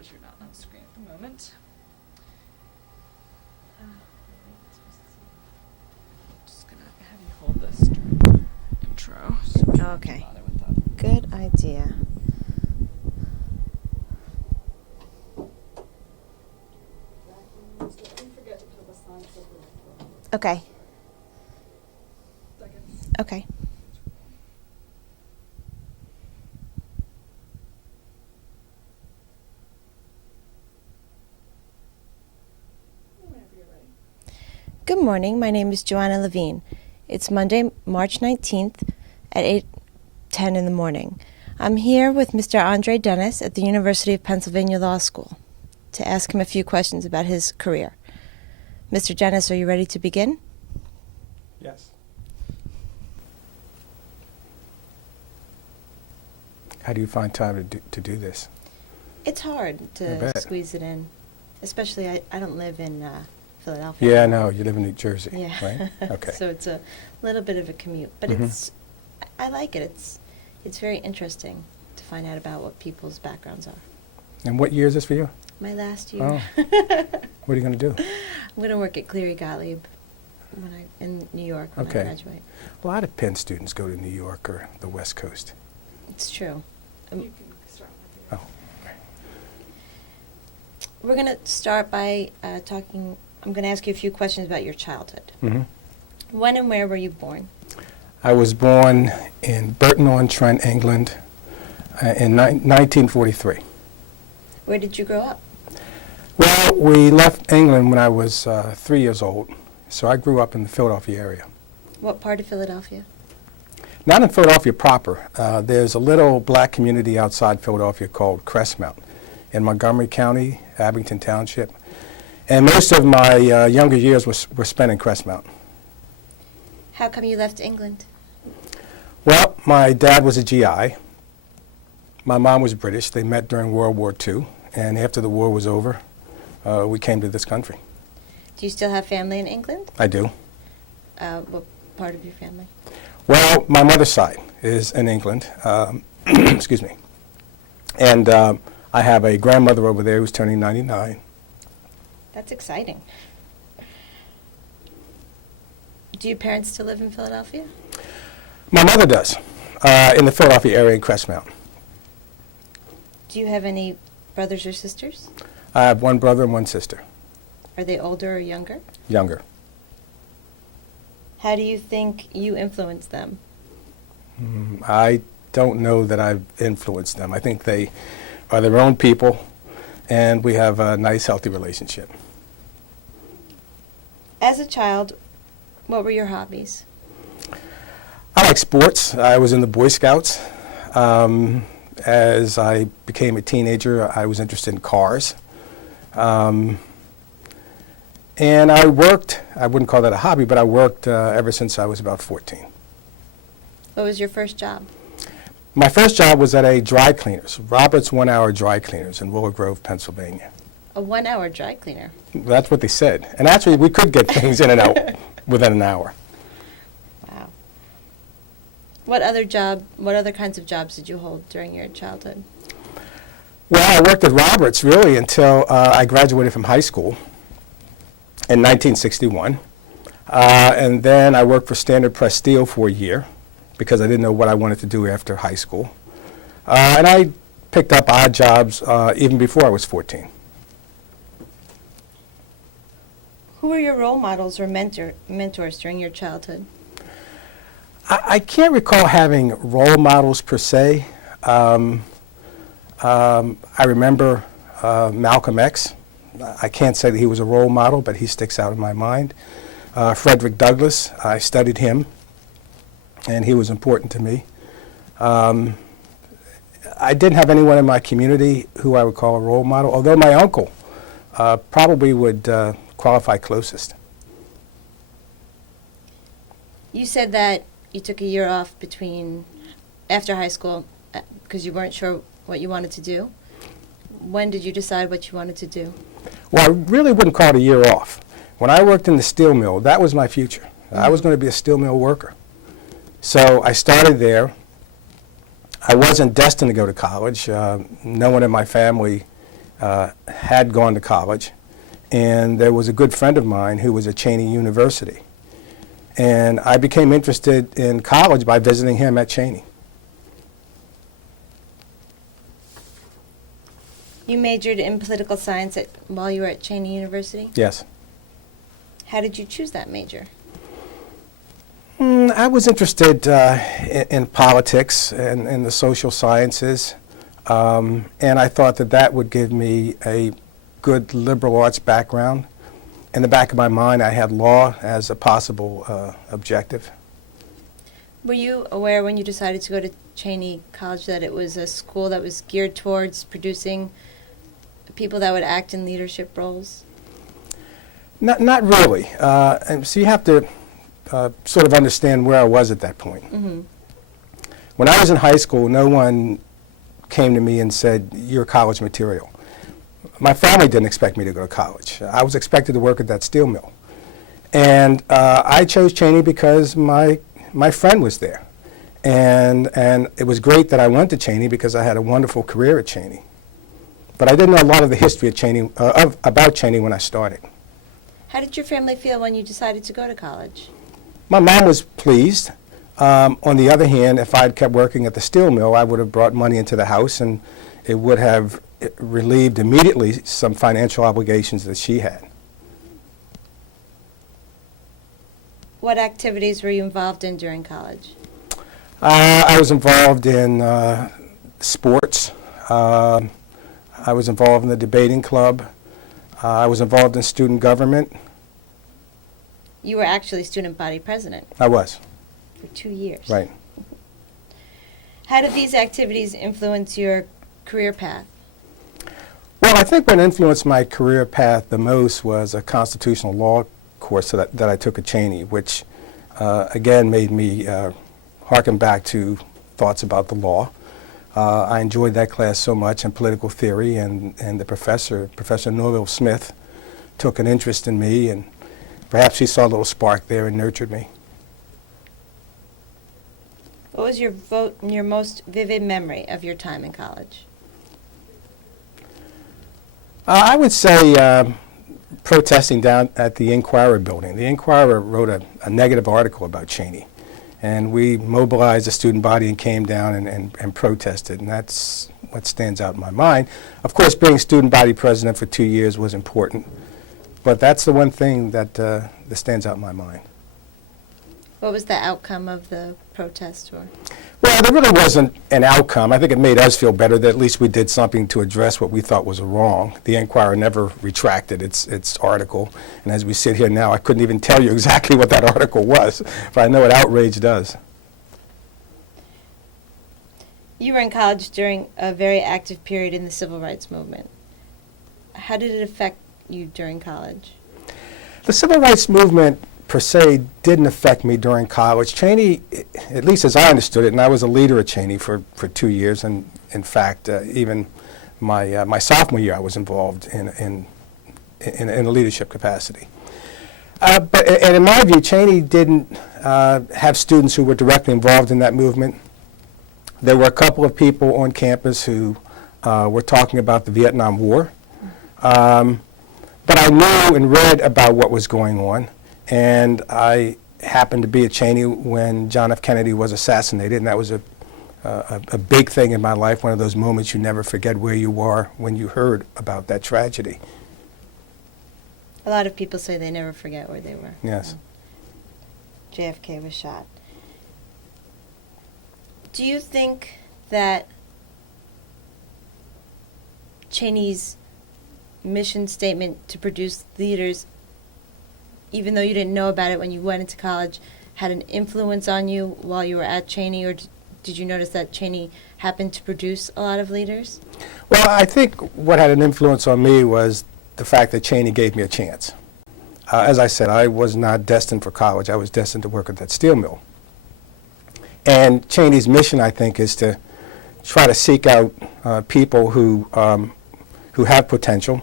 as you're not on the screen at the moment. Just gonna have you hold this during the intro. So we don't Okay. bother with that. Good idea. Okay. Okay. Good morning. My name is Joanna Levine. It's Monday, March 19th at 8:10 in the morning. I'm here with Mr. Andre Dennis at the University of Pennsylvania Law School to ask him a few questions about his career. Mr. Dennis, are you ready to begin? Yes. How do you find time to do this? It's hard I to bet. squeeze it in, especially I don't live in Philadelphia. Yeah, I know. You live in New Jersey, Yeah. right? Okay. So it's a little bit of a commute, but Mhm. I like it. It's very interesting to find out about what people's backgrounds are. And what year is this for you? My last year. Oh. What are you going to do? I'm going to work at Cleary Gottlieb in New York when Okay. I graduate. A lot of Penn students go to New York or the West Coast. It's true. You can start with Oh, okay. We're going to start by talking. I'm going to ask you a few questions about your childhood. Mhm. When and where were you born? I was born in Burton-on-Trent, England, in 1943. Where did you grow up? Well, we left England when I was 3 years old, so I grew up in the Philadelphia area. What part of Philadelphia? Not in Philadelphia proper. There's a little black community outside Philadelphia called Crestmount in Montgomery County, Abington Township. And most of my younger years were spent in Crestmount. How come you left England? Well, my dad was a GI. My mom was British. They met during World War II. And after the war was over, we came to this country. Do you still have family in England? I do. What part of your family? Well, my mother's side is in England. Excuse me. And I have a grandmother over there who's turning 99. That's exciting. Do your parents still live in Philadelphia? My mother does, in the Philadelphia area in Crestmount. Do you have any brothers or sisters? I have one brother and one sister, Are they older or younger? younger. How do you think you influence them? I don't know that I've influenced them. I think they are their own people, and we have a nice, healthy relationship. As a child, what were your hobbies? I like sports. I was in the Boy Scouts. As I became a teenager, I was interested in cars. And I worked, I wouldn't call that a hobby, but I worked ever since I was about 14. What was your first job? My first job was at a dry cleaners, Robert's 1 Hour Dry Cleaners in Willow Grove, Pennsylvania. A 1-hour dry cleaner. That's what they said. And actually, we could get things in and out within an hour. Wow. What other kinds of jobs did you hold during your childhood? Well, I worked at Roberts really until I graduated from high school in 1961. And then I worked for Standard Press Steel for a year because I didn't know what I wanted to do after high school. And I picked up odd jobs even before I was 14. Who were your role models or mentors during your childhood? I can't recall having role models per se. I remember Malcolm X. I can't say that he was a role model, but he sticks out in my mind. Frederick Douglass, I studied him, and he was important to me. I didn't have anyone in my community who I would call a role model, although my uncle probably would qualify closest. You said that you took a year off after high school because you weren't sure what you wanted to do. When did you decide what you wanted to do? Well, I really wouldn't call it a year off. When I worked in the steel mill, that was my future. I was going to be a steel mill worker. So I started there. I wasn't destined to go to college. No one in my family had gone to college, and there was a good friend of mine who was at Cheney University. And I became interested in college by visiting him at Cheney. You majored in political science while you were at Cheney University? Yes. How did you choose that major? I was interested in politics and in the social sciences, and I thought that that would give me a good liberal arts background. In the back of my mind, I had law as a possible objective. Were you aware when you decided to go to Cheney College that it was a school that was geared towards producing people that would act in leadership roles? Not really. And so you have to sort of understand where I was at that point. Mm-hmm. When I was in high school, no one came to me and said, "You're college material." My family didn't expect me to go to college. I was expected to work at that steel mill. And I chose Cheney because my friend was there. And it was great that I went to Cheney because I had a wonderful career at Cheney. But I didn't know a lot of the history of Cheney, about Cheney when I started. How did your family feel when you decided to go to college? My mom was pleased. On the other hand, if I had kept working at the steel mill, I would have brought money into the house, and it would have relieved immediately some financial obligations that she had. What activities were you involved in during college? I was involved in sports. I was involved in the debating club. I was involved in student government. You were actually student body president. I was. For 2 years. Right. How did these activities influence your career path? Well, I think what influenced my career path the most was a constitutional law course that I took at Cheney, which again made me harken back to thoughts about the law. I enjoyed that class so much in political theory, and the Professor Norville Smith, took an interest in me, and perhaps he saw a little spark there and nurtured me. What was your most vivid memory of your time in college? I would say protesting down at the Inquirer building. The Inquirer wrote a negative article about Cheney, and we mobilized the student body and came down and protested, and that's what stands out in my mind. Of course, being student body president for 2 years was important, but that's the one thing that stands out in my mind. What was the outcome of the protest? Well, there really wasn't an outcome. I think it made us feel better that at least we did something to address what we thought was wrong. The Inquirer never retracted its article, and as we sit here now, I couldn't even tell you exactly what that article was, but I know it outraged us. You were in college during a very active period in the civil rights movement. How did it affect you during college? The civil rights movement per se didn't affect me during college. Cheney, at least as I understood it, and I was a leader at Cheney for 2 years, and in fact, even my sophomore year, I was involved in a leadership capacity. And in my view, Cheney didn't have students who were directly involved in that movement. There were a couple of people on campus who were talking about the Vietnam War, but I knew and read about what was going on. And I happened to be at Cheney when John F. Kennedy was assassinated, and that was a big thing in my life, one of those moments you never forget where you were when you heard about that tragedy. A lot of people say they never forget where they were. Yes. JFK was shot. Do you think that Cheney's mission statement to produce leaders, even though you didn't know about it when you went into college, had an influence on you while you were at Cheney, or did you notice that Cheney happened to produce a lot of leaders? Well, I think what had an influence on me was the fact that Cheney gave me a chance. As I said, I was not destined for college. I was destined to work at that steel mill. And Cheney's mission, I think, is to try to seek out people who have potential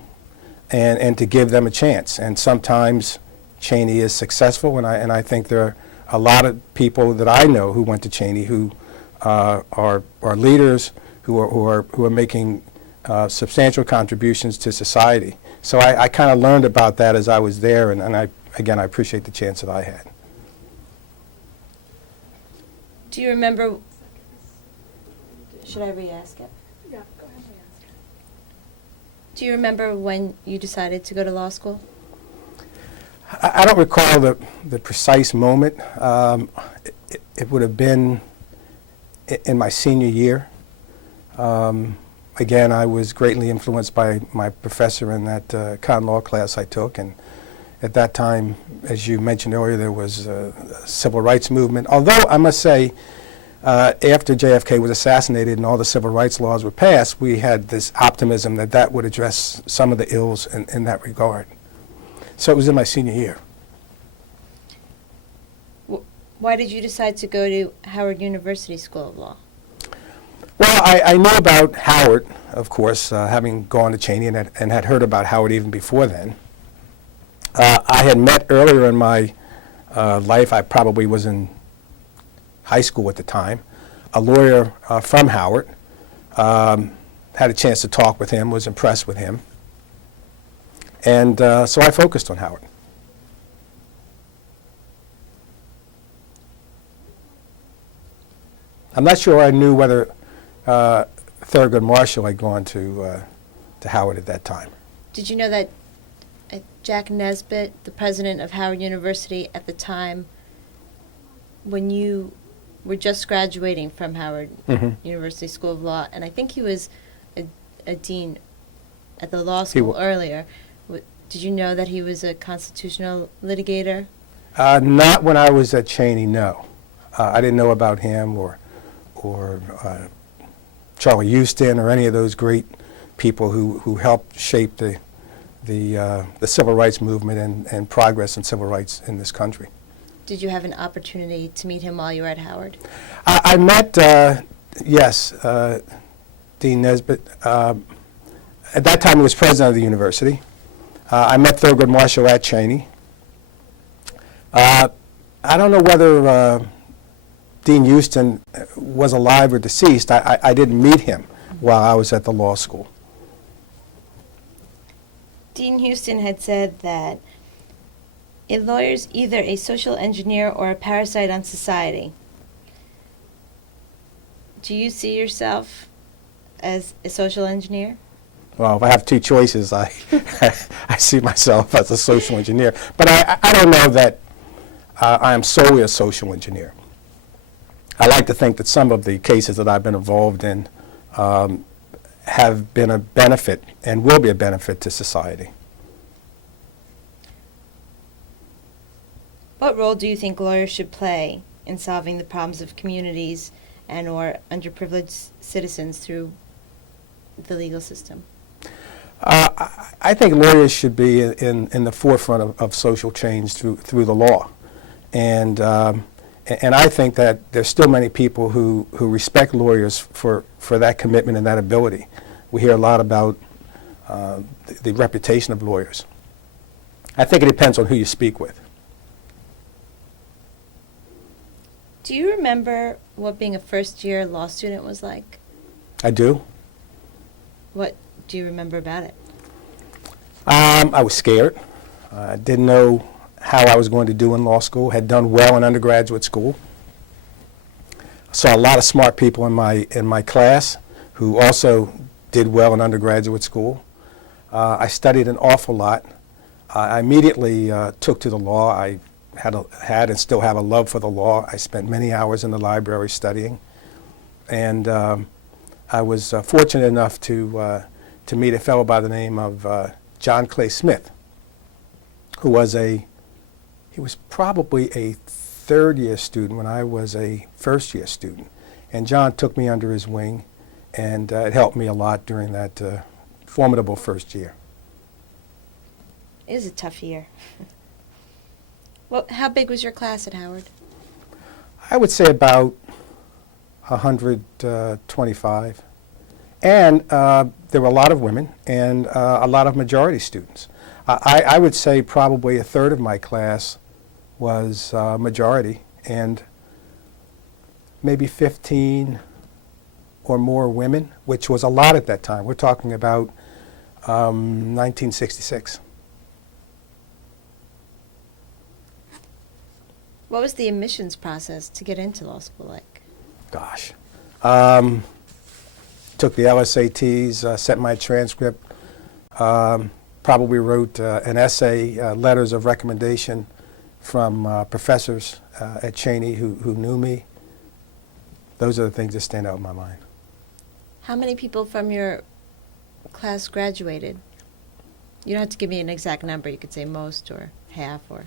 and to give them a chance. And sometimes Cheney is successful, and I think there are a lot of people that I know who went to Cheney who are leaders who are making substantial contributions to society. So I kind of learned about that as I was there, and I appreciate the chance that I had. Do you remember? Should I re-ask it? Yeah, go ahead and ask. Do you remember when you decided to go to law school? I don't recall the precise moment. It would have been in my senior year. Again, I was greatly influenced by my professor in that con law class I took, and at that time, as you mentioned earlier, there was a civil rights movement. Although I must say, after JFK was assassinated and all the civil rights laws were passed, we had this optimism that that would address some of the ills in that regard. So it was in my senior year. Why did you decide to go to Howard University School of Law? Well, I knew about Howard, of course, having gone to Cheney and had heard about Howard even before then. I had met earlier in my life, I probably was in high school at the time, a lawyer from Howard. Had a chance to talk with him, was impressed with him. And so I focused on Howard. I'm not sure I knew whether Thurgood Marshall had gone to Howard at that time. Did you know that Jack Nesbitt, the president of Howard University at the time, when you were just graduating from Howard University School of Law, and I think he was a dean at the law school earlier, did you know that he was a constitutional litigator? Not when I was at Cheney, no. I didn't know about him or Charlie Houston or any of those great people who helped shape the civil rights movement and progress in civil rights in this country. Did you have an opportunity to meet him while you were at Howard? I met, yes, Dean Nesbitt. At that time, he was president of the university. I met Thurgood Marshall at Cheney. I don't know whether Dean Houston was alive or deceased. I didn't meet him while I was at the law school. Dean Houston had said that a lawyer's either a social engineer or a parasite on society. Do you see yourself as a social engineer? Well, if I have two choices, I see myself as a social engineer. But I don't know that I am solely a social engineer. I like to think that some of the cases that I've been involved in have been a benefit and will be a benefit to society. What role do you think lawyers should play in solving the problems of communities and or underprivileged citizens through the legal system? I think lawyers should be in the forefront of social change through the law. And I think that there's still many people who respect lawyers for that commitment and that ability. We hear a lot about the reputation of lawyers. I think it depends on who you speak with. Do you remember what being a first-year law student was like? I do. What do you remember about it? I was scared. I didn't know how I was going to do in law school. Had done well in undergraduate school. Saw a lot of smart people in my class who also did well in undergraduate school. I studied an awful lot. I immediately took to the law. I had and still have a love for the law. I spent many hours in the library studying, and I was fortunate enough to meet a fellow by the name of John Clay Smith, who was he was probably a third-year student when I was a first-year student, and John took me under his wing, and it helped me a lot during that formidable first year. It was a tough year. Well, how big was your class at Howard? I would say about 125. And there were a lot of women and a lot of majority students. I would say probably a third of my class was majority, and maybe 15 or more women, which was a lot at that time. We're talking about 1966. What was the admissions process to get into law school like? Gosh. Took the LSATs, sent my transcript, probably wrote an essay, letters of recommendation from professors at Cheney who knew me. Those are the things that stand out in my mind. How many people from your class graduated? You don't have to give me an exact number. You could say most or half or...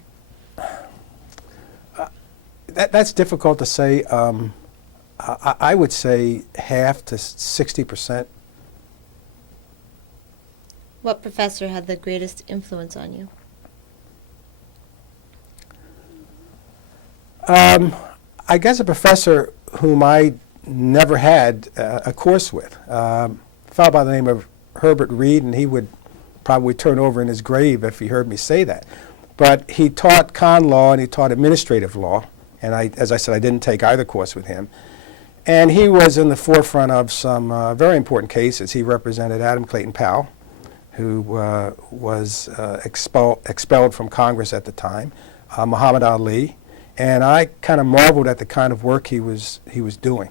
That's difficult to say. I would say half to 60%. What professor had the greatest influence on you? I guess a professor whom I never had a course with, a fellow by the name of Herbert Reed, and he would probably turn over in his grave if he heard me say that. But he taught con law and he taught administrative law, and as I said, I didn't take either course with him. And he was in the forefront of some very important cases. He represented Adam Clayton Powell, who was expelled from Congress at the time, Muhammad Ali, and I kind of marveled at the kind of work he was doing,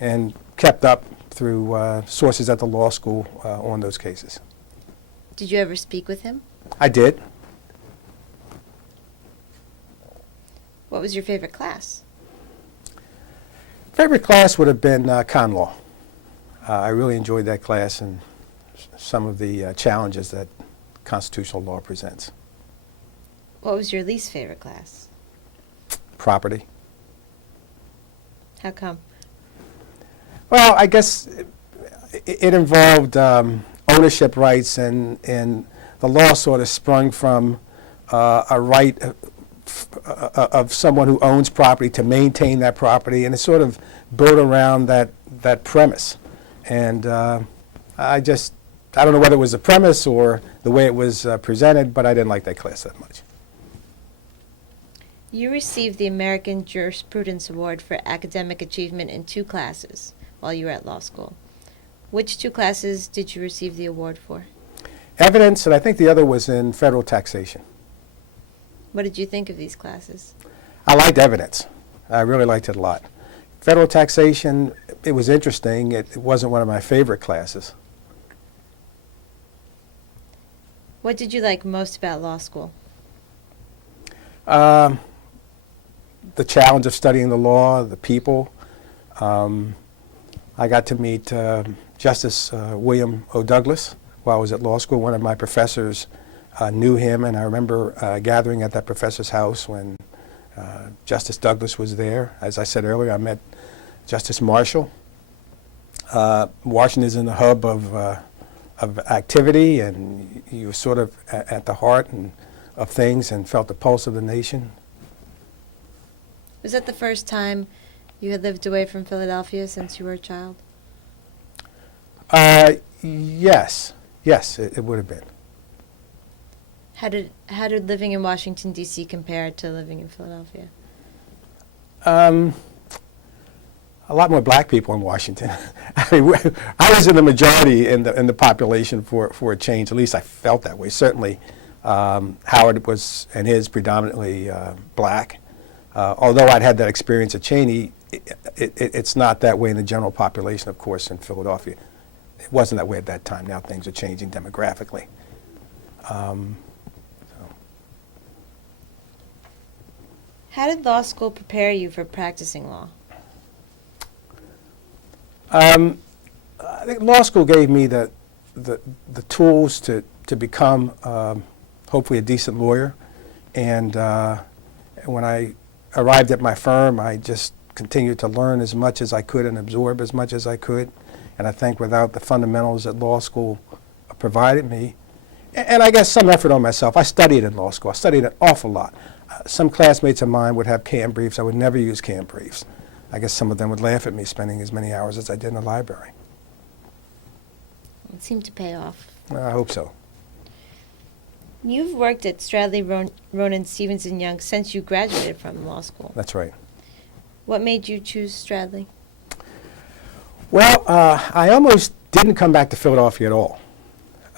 and kept up through sources at the law school on those cases. Did you ever speak with him? I did. What was your favorite class? Favorite class would have been con law. I really enjoyed that class and some of the challenges that constitutional law presents. What was your least favorite class? Property. How come? Well, I guess it involved ownership rights, and the law sort of sprung from a right of someone who owns property to maintain that property, and it sort of built around that premise. And I don't know whether it was the premise or the way it was presented, but I didn't like that class that much. You received the American Jurisprudence Award for academic achievement in 2 classes while you were at law school. Which 2 classes did you receive the award for? Evidence, and I think the other was in federal taxation. What did you think of these classes? I liked evidence. I really liked it a lot. Federal taxation, it was interesting. It wasn't one of my favorite classes. What did you like most about law school? The challenge of studying the law, the people. I got to meet Justice William O. Douglas while I was at law school. One of my professors knew him, and I remember gathering at that professor's house when Justice Douglas was there. As I said earlier, I met Justice Marshall. Washington is in the hub of activity, and you were sort of at the heart of things and felt the pulse of the nation. Was that the first time you had lived away from Philadelphia since you were a child? Yes, it would have been. How did living in Washington, D.C. compare to living in Philadelphia? A lot more black people in Washington. I mean, I was in the majority in the population for a change. At least I felt that way. Certainly, Howard was and is predominantly black. Although I'd had that experience at Cheney, it's not that way in the general population, of course, in Philadelphia. It wasn't that way at that time. Now things are changing demographically. How did law school prepare you for practicing law? I think law school gave me the tools to become hopefully a decent lawyer, and when I arrived at my firm, I just continued to learn as much as I could and absorb as much as I could, and I think without the fundamentals that law school provided me, and I guess some effort on myself, I studied in law school. I studied an awful lot. Some classmates of mine would have canned briefs. I would never use canned briefs. I guess some of them would laugh at me spending as many hours as I did in the library. It seemed to pay off. I hope so. You've worked at Stradley, Ronan, Stevens & Young since you graduated from law school. That's right. What made you choose Stradley? Well, I almost didn't come back to Philadelphia at all.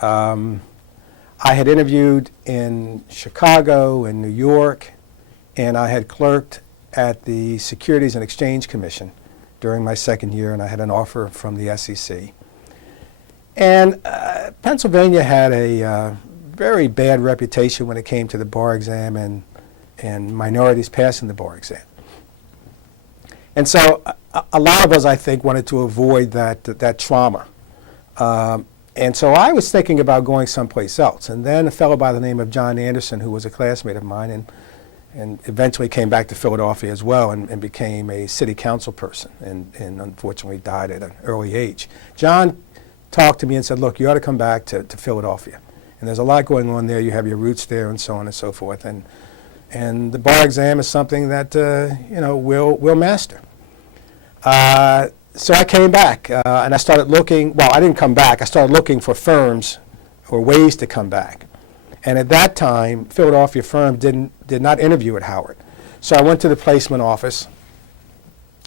I had interviewed in Chicago and New York, and I had clerked at the Securities and Exchange Commission during my second year, and I had an offer from the SEC. And Pennsylvania had a very bad reputation when it came to the bar exam and minorities passing the bar exam. And so a lot of us, I think, wanted to avoid that trauma. And so I was thinking about going someplace else. And then a fellow by the name of John Anderson, who was a classmate of mine, and eventually came back to Philadelphia as well and became a city council person and unfortunately died at an early age. John talked to me and said, look, you ought to come back to Philadelphia. And there's a lot going on there. You have your roots there and so on and so forth. And the bar exam is something that, we'll master. So I came back and I started looking. Well, I didn't come back. I started looking for firms or ways to come back. And at that time, Philadelphia firms did not interview at Howard. So I went to the placement office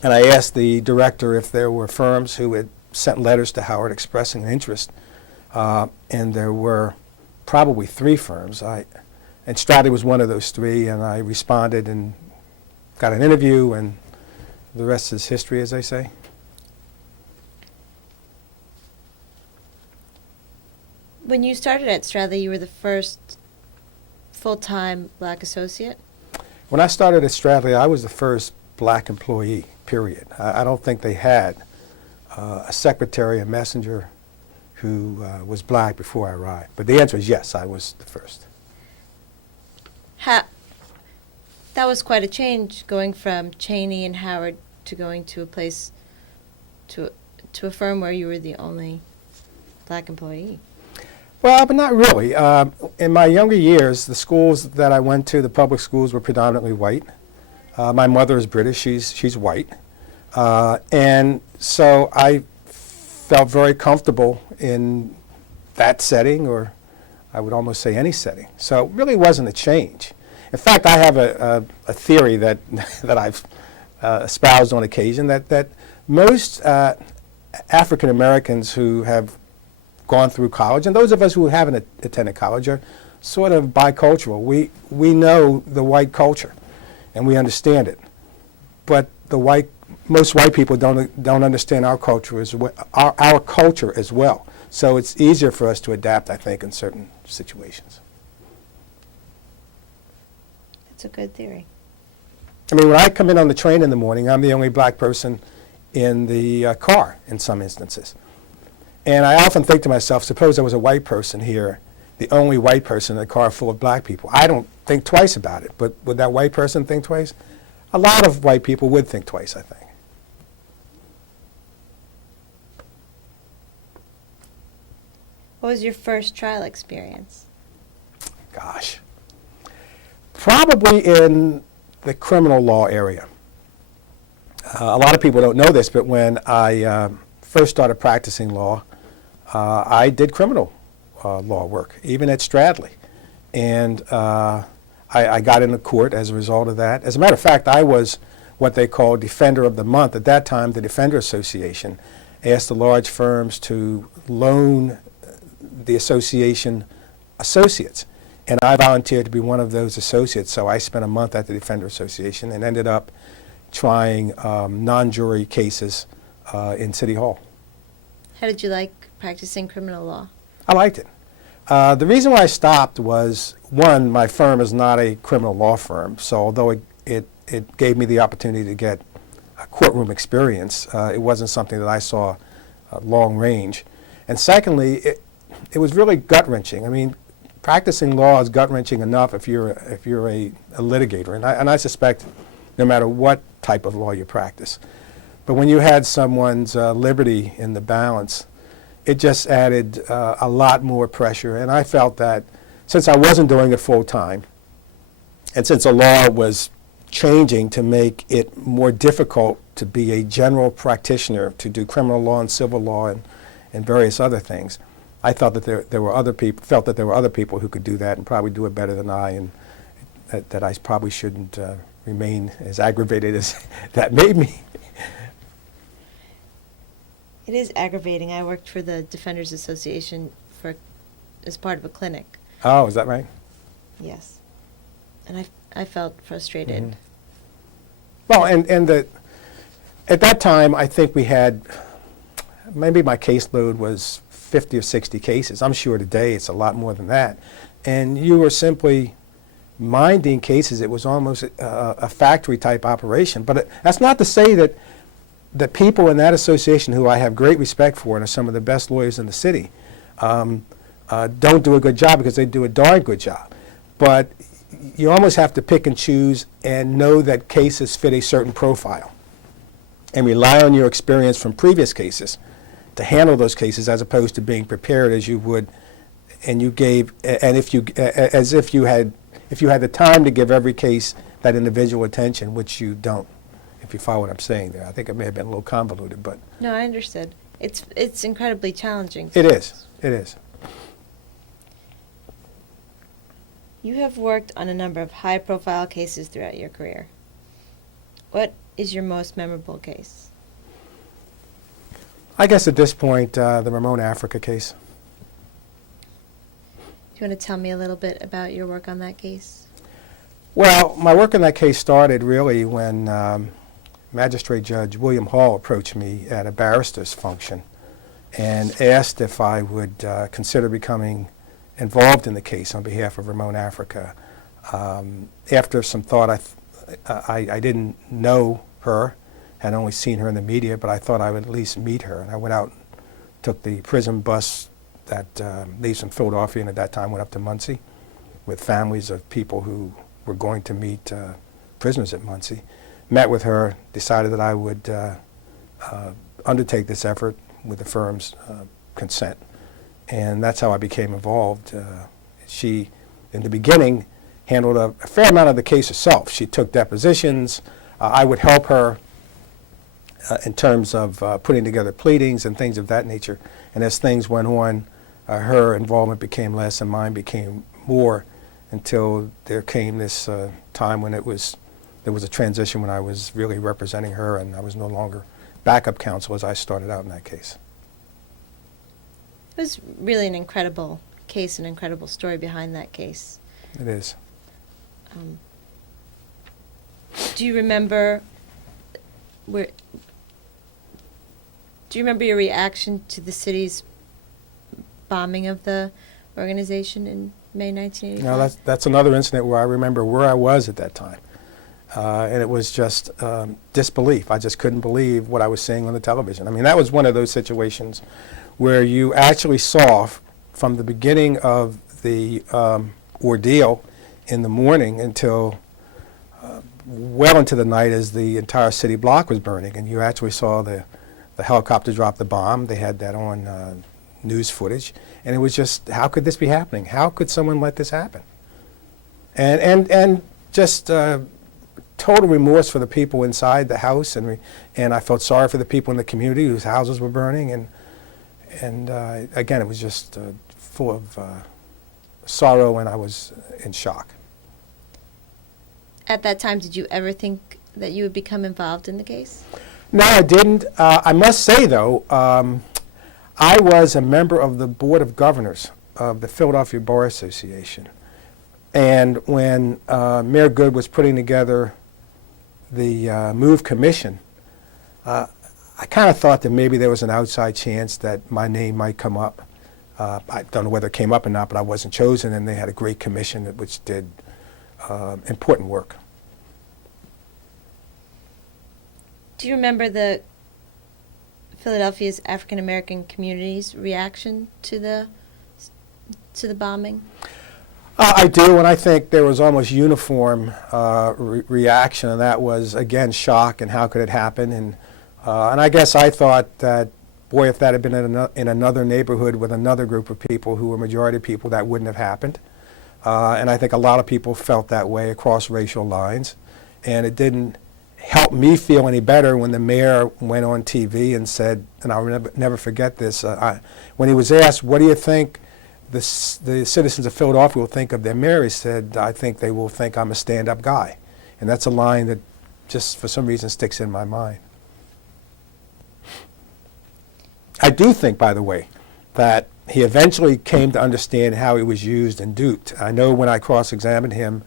and I asked the director if there were firms who had sent letters to Howard expressing an interest. And there were probably 3 firms. And Stradley was one of those 3, and I responded and got an interview, and the rest is history, as they say. When you started at Stradley, you were the first full-time black associate? When I started at Stradley, I was the first black employee, period. I don't think they had a secretary, a messenger who was black before I arrived. But the answer is yes, I was the first. That was quite a change, going from Cheney and Howard to going to a place, to a firm where you were the only black employee. Well, but not really. In my younger years, the schools that I went to, the public schools, were predominantly white. My mother is British. She's white. And so I felt very comfortable in that setting, or I would almost say any setting. So it really wasn't a change. In fact, I have a theory that I've espoused on occasion, that most African Americans who have gone through college, and those of us who haven't attended college, are sort of bicultural. We know the white culture, and we understand it. But most white people don't understand our culture our culture as well. So it's easier for us to adapt, I think, in certain situations. That's a good theory. I mean, when I come in on the train in the morning, I'm the only black person in the car in some instances. And I often think to myself, suppose there was a white person here, the only white person in a car full of black people. I don't think twice about it, but would that white person think twice? A lot of white people would think twice, I think. What was your first trial experience? Gosh. Probably in the criminal law area. A lot of people don't know this, but when I first started practicing law, I did criminal law work, even at Stradley. And I got into court as a result of that. As a matter of fact, I was what they call Defender of the Month. At that time, the Defender Association asked the large firms to loan the association associates. And I volunteered to be one of those associates, so I spent a month at the Defender Association and ended up trying non-jury cases in City Hall. How did you like practicing criminal law? I liked it. The reason why I stopped was, one, my firm is not a criminal law firm, so although it gave me the opportunity to get a courtroom experience, it wasn't something that I saw long range. And secondly, it was really gut-wrenching. I mean, practicing law is gut-wrenching enough if you're a litigator, and I suspect no matter what type of law you practice. But when you had someone's liberty in the balance, it just added a lot more pressure. And I felt that since I wasn't doing it full time, and since the law was changing to make it more difficult to be a general practitioner, to do criminal law and civil law and various other things, I thought that there were other people who could do that and probably do it better than I, and that I probably shouldn't remain as aggravated as that made me. It is aggravating. I worked for the Defenders Association as part of a clinic. Oh, is that right? Yes. And I felt frustrated. Mhm. Well, at that time, I think we had, maybe my caseload was 50 or 60 cases. I'm sure today it's a lot more than that. And you were simply minding cases. It was almost a factory type operation. But that's not to say that the people in that association, who I have great respect for and are some of the best lawyers in the city, don't do a good job, because they do a darn good job. But you almost have to pick and choose and know that cases fit a certain profile and rely on your experience from previous cases to handle those cases, as opposed to being prepared as you would, and you gave, and if you had the time to give every case that individual attention, which you don't, if you follow what I'm saying there. I think it may have been a little convoluted, but No, I understood. It's incredibly challenging. it is. It is. You have worked on a number of high-profile cases throughout your career. What is your most memorable case? I guess at this point, the Ramona, Africa case. Do you want to tell me a little bit about your work on that case? Well, my work in that case started really when Magistrate Judge William Hall approached me at a barrister's function and asked if I would consider becoming involved in the case on behalf of Ramona, Africa. After some thought, I didn't know her, had only seen her in the media, but I thought I would at least meet her. And I went out, took the prison bus that leaves from Philadelphia, and at that time went up to Muncie with families of people who were going to meet prisoners at Muncie. Met with her, decided that I would undertake this effort with the firm's consent. And that's how I became involved. She, in the beginning, handled a fair amount of the case herself. She took depositions. I would help her in terms of putting together pleadings and things of that nature. And as things went on, her involvement became less and mine became more, until there came this time when there was a transition, when I was really representing her and I was no longer backup counsel as I started out in that case. It was really an incredible case, an incredible story behind that case. It is. Do you remember your reaction to the city's bombing of the organization in May 1985? No, that's another incident where I remember where I was at that time. And it was just disbelief. I just couldn't believe what I was seeing on the television. I mean, that was one of those situations where you actually saw, from the beginning of the ordeal in the morning until well into the night, as the entire city block was burning, and you actually saw the helicopter drop the bomb. They had that on news footage, and it was just, how could this be happening? How could someone let this happen? And just total remorse for the people inside the house, and I felt sorry for the people in the community whose houses were burning, and again, it was just full of sorrow, and I was in shock. At that time, did you ever think that you would become involved in the case? No, I didn't. I must say, though, I was a member of the Board of Governors of the Philadelphia Bar Association. And when Mayor Good was putting together the MOVE Commission, I kind of thought that maybe there was an outside chance that my name might come up. I don't know whether it came up or not, but I wasn't chosen, and they had a great commission which did important work. Do you remember the Philadelphia's African American community's reaction to the bombing? I do, and I think there was almost uniform reaction, and that was, again, shock and how could it happen. And I guess I thought that, boy, if that had been in another neighborhood with another group of people who were majority people, that wouldn't have happened. And I think a lot of people felt that way across racial lines. And it didn't help me feel any better when the mayor went on TV and said, and I'll never forget this, when he was asked, what do you think the citizens of Philadelphia will think of their mayor, he said, I think they will think I'm a stand-up guy. And that's a line that just for some reason sticks in my mind. I do think, by the way, that he eventually came to understand how he was used and duped. I know when I cross-examined him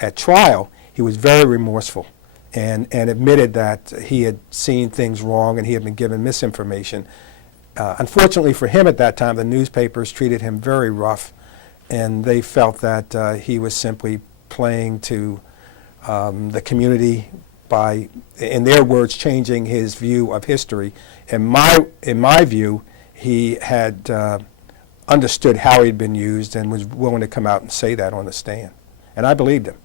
at trial, he was very remorseful and admitted that he had seen things wrong and he had been given misinformation. Unfortunately for him at that time, the newspapers treated him very rough, and they felt that he was simply playing to the community by, in their words, changing his view of history. In my view, he had understood how he'd been used and was willing to come out and say that on the stand. And I believed him.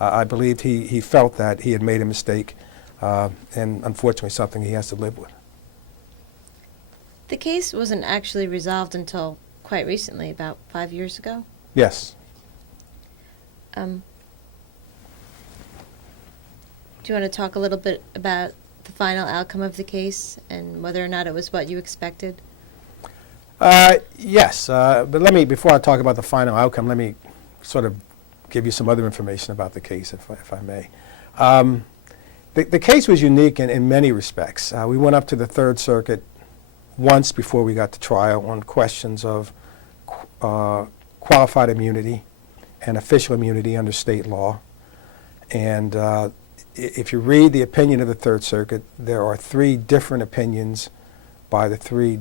I believed he felt that he had made a mistake, and unfortunately something he has to live with. The case wasn't actually resolved until quite recently, about 5 years ago. Yes. Do you want to talk a little bit about the final outcome of the case and whether or not it was what you expected? Yes, but before I talk about the final outcome, let me sort of give you some other information about the case, if I may. The case was unique in many respects. We went up to the Third Circuit once before we got to trial on questions of qualified immunity and official immunity under state law. And if you read the opinion of the Third Circuit, there are 3 different opinions by the 3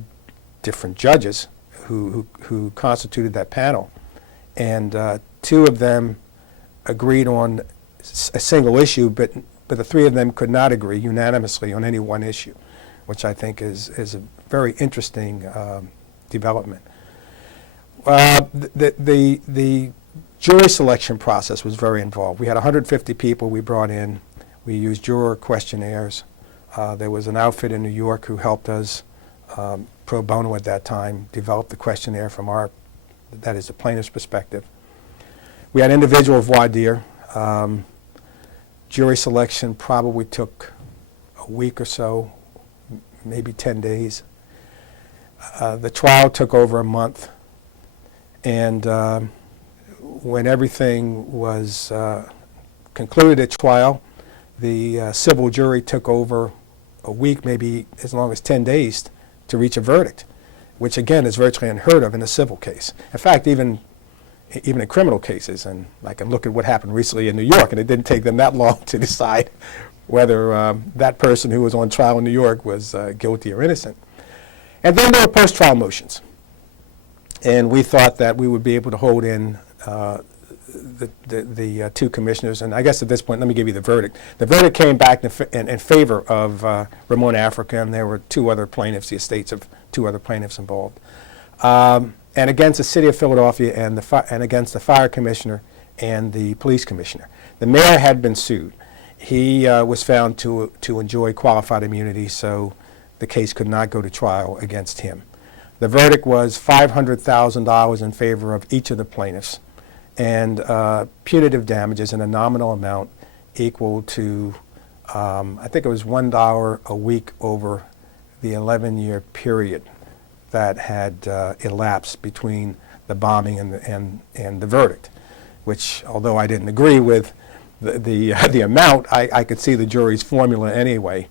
different judges who constituted that panel. And 2 of them agreed on a single issue, but the 3 of them could not agree unanimously on any one issue, which I think is a very interesting development. The jury selection process was very involved. We had 150 people we brought in. We used juror questionnaires. There was an outfit in New York who helped us pro bono at that time develop the questionnaire from that is the plaintiff's perspective. We had individual voir dire. Jury selection probably took a week or so, maybe 10 days. The trial took over a month, and when everything was concluded at trial, the civil jury took over a week, maybe as long as 10 days to reach a verdict, which again is virtually unheard of in a civil case. In fact, even in criminal cases, and I can look at what happened recently in New York, and it didn't take them that long to decide whether that person who was on trial in New York was guilty or innocent. And then there were post-trial motions. And we thought that we would be able to hold in the 2 commissioners. And I guess at this point, let me give you the verdict. The verdict came back in favor of Ramona, Africa, and there were 2 other plaintiffs, the estates of 2 other plaintiffs involved. And against the city of Philadelphia and against the fire commissioner and the police commissioner. The mayor had been sued. He was found to enjoy qualified immunity, so the case could not go to trial against him. The verdict was $500,000 in favor of each of the plaintiffs, and punitive damages in a nominal amount equal to, I think it was $1 a week over the 11-year period that had elapsed between the bombing and the verdict, which, although I didn't agree with the amount, I could see the jury's formula anyway.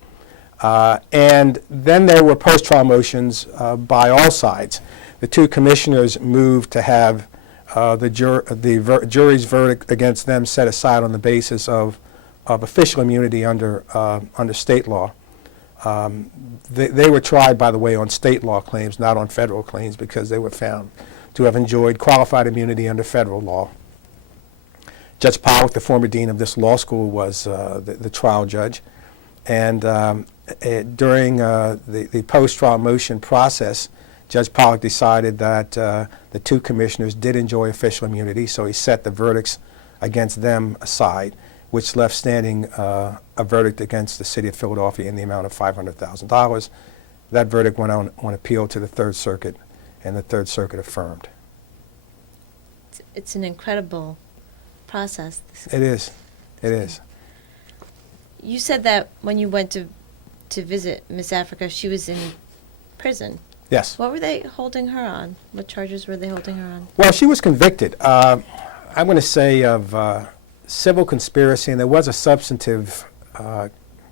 And then there were post-trial motions by all sides. The 2 commissioners moved to have the jury's verdict against them set aside on the basis of official immunity under state law. They were tried, by the way, on state law claims, not on federal claims, because they were found to have enjoyed qualified immunity under federal law. Judge Pollock, the former dean of this law school, was the trial judge. And during the post-trial motion process, Judge Pollock decided that the 2 commissioners did enjoy official immunity, so he set the verdicts against them aside, which left standing a verdict against the city of Philadelphia in the amount of $500,000. That verdict went on appeal to the Third Circuit, and the Third Circuit affirmed. It's an incredible process. It is. It is. You said that when you went to visit Miss Africa, she was in prison. Yes. What were they holding her on? What charges were they holding her on? Well, she was convicted, I'm going to say, of civil conspiracy, and there was a substantive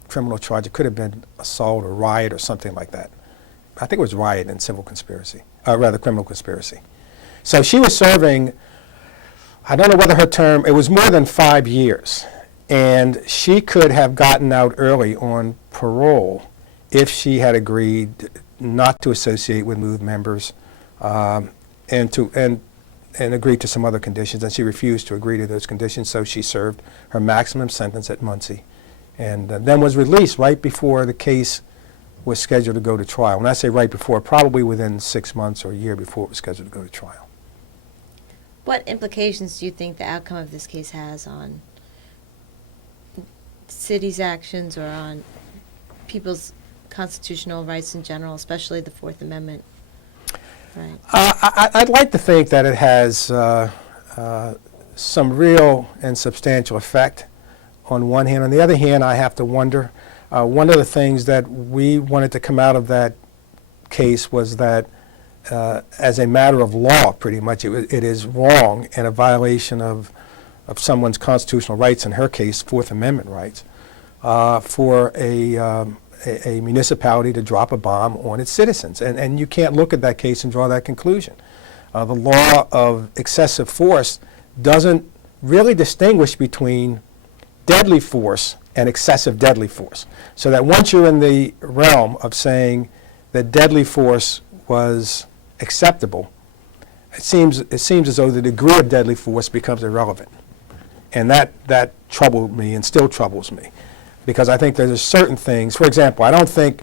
criminal charge. It could have been assault or riot or something like that. I think it was riot and civil conspiracy, rather criminal conspiracy. So she was serving, I don't know whether her term, it was more than 5 years. And she could have gotten out early on parole if she had agreed not to associate with MOVE members and agreed to some other conditions. And she refused to agree to those conditions, so she served her maximum sentence at Muncie. And then was released right before the case was scheduled to go to trial. When I say right before, probably within 6 months or a year before it was scheduled to go to trial. What implications do you think the outcome of this case has on city's actions or on people's constitutional rights in general, especially the Fourth Amendment? Right. I'd like to think that it has some real and substantial effect on one hand. On the other hand, I have to wonder, one of the things that we wanted to come out of that case was that as a matter of law, pretty much, it is wrong and a violation of someone's constitutional rights, in her case, Fourth Amendment rights, for a municipality to drop a bomb on its citizens. And you can't look at that case and draw that conclusion. The law of excessive force doesn't really distinguish between deadly force and excessive deadly force. So that once you're in the realm of saying that deadly force was acceptable, it seems as though the degree of deadly force becomes irrelevant. And that troubled me and still troubles me, because I think there's certain things. For example, I don't think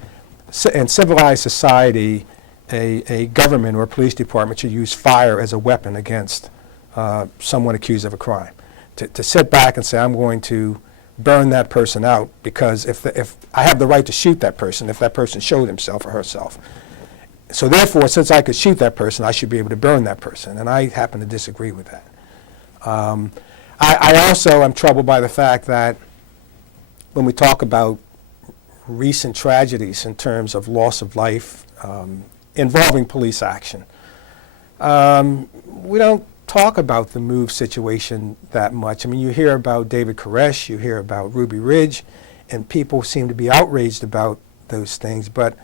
in civilized society a government or a police department should use fire as a weapon against someone accused of a crime. To sit back and say, I'm going to burn that person out because if I have the right to shoot that person if that person showed himself or herself. So therefore, since I could shoot that person, I should be able to burn that person. And I happen to disagree with that. I also am troubled by the fact that when we talk about recent tragedies in terms of loss of life involving police action, we don't talk about the MOVE situation that much. I mean, you hear about David Koresh, you hear about Ruby Ridge, and people seem to be outraged about those things, but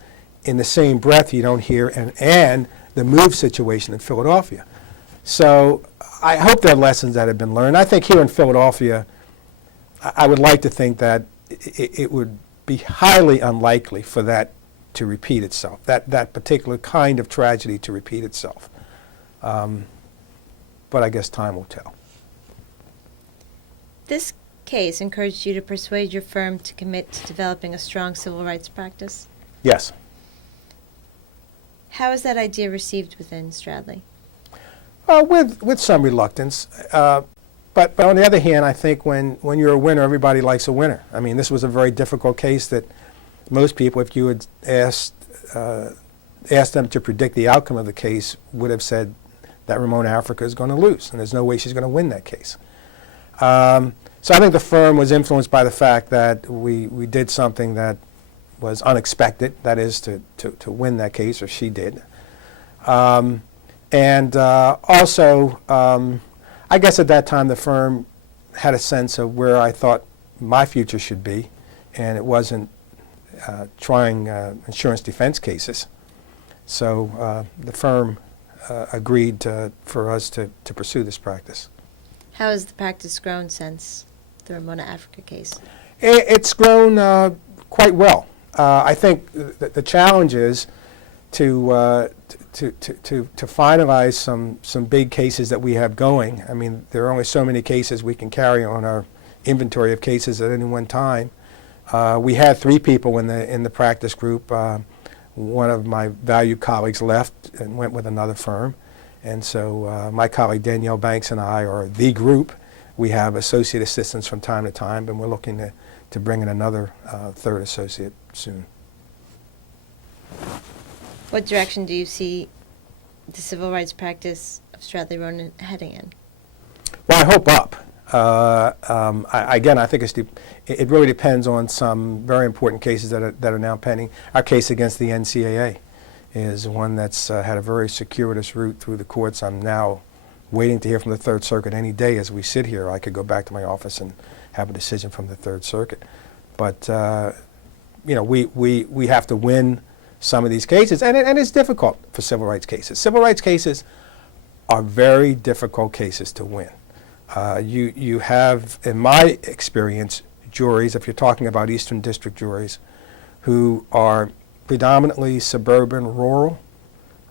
in the same breath you don't hear and the MOVE situation in Philadelphia. So I hope there are lessons that have been learned. I think here in Philadelphia, I would like to think that it would be highly unlikely for that to repeat itself, that particular kind of tragedy to repeat itself. But I guess time will tell. This case encouraged you to persuade your firm to commit to developing a strong civil rights practice. Yes. How is that idea received within Stradley? With some reluctance. But on the other hand, I think when you're a winner, everybody likes a winner. I mean, this was a very difficult case that most people, if you had asked them to predict the outcome of the case, would have said that Ramona Africa is going to lose, and there's no way she's going to win that case. So I think the firm was influenced by the fact that we did something that was unexpected, that is to win that case, or she did. And also, I guess at that time the firm had a sense of where I thought my future should be, and it wasn't trying insurance defense cases. So the firm agreed for us to pursue this practice. How has the practice grown since the Ramona Africa case? It's grown quite well. I think the challenge is to finalize some big cases that we have going. I mean, there are only so many cases we can carry on our inventory of cases at any one time. We had 3 people in the practice group. One of my valued colleagues left and went with another firm. And so my colleague Danielle Banks and I are the group. We have associate assistants from time to time, and we're looking to bring in another third associate soon. What direction do you see the civil rights practice of Stradley Ronan heading in? Well, I hope up. Again, I think it really depends on some very important cases that are now pending. Our case against the NCAA is one that's had a very circuitous route through the courts. I'm now waiting to hear from the Third Circuit any day as we sit here. I could go back to my office and have a decision from the Third Circuit. But we have to win some of these cases, and it's difficult for civil rights cases. Civil rights cases are very difficult cases to win. You have, in my experience, juries, if you're talking about Eastern District juries, who are predominantly suburban, rural,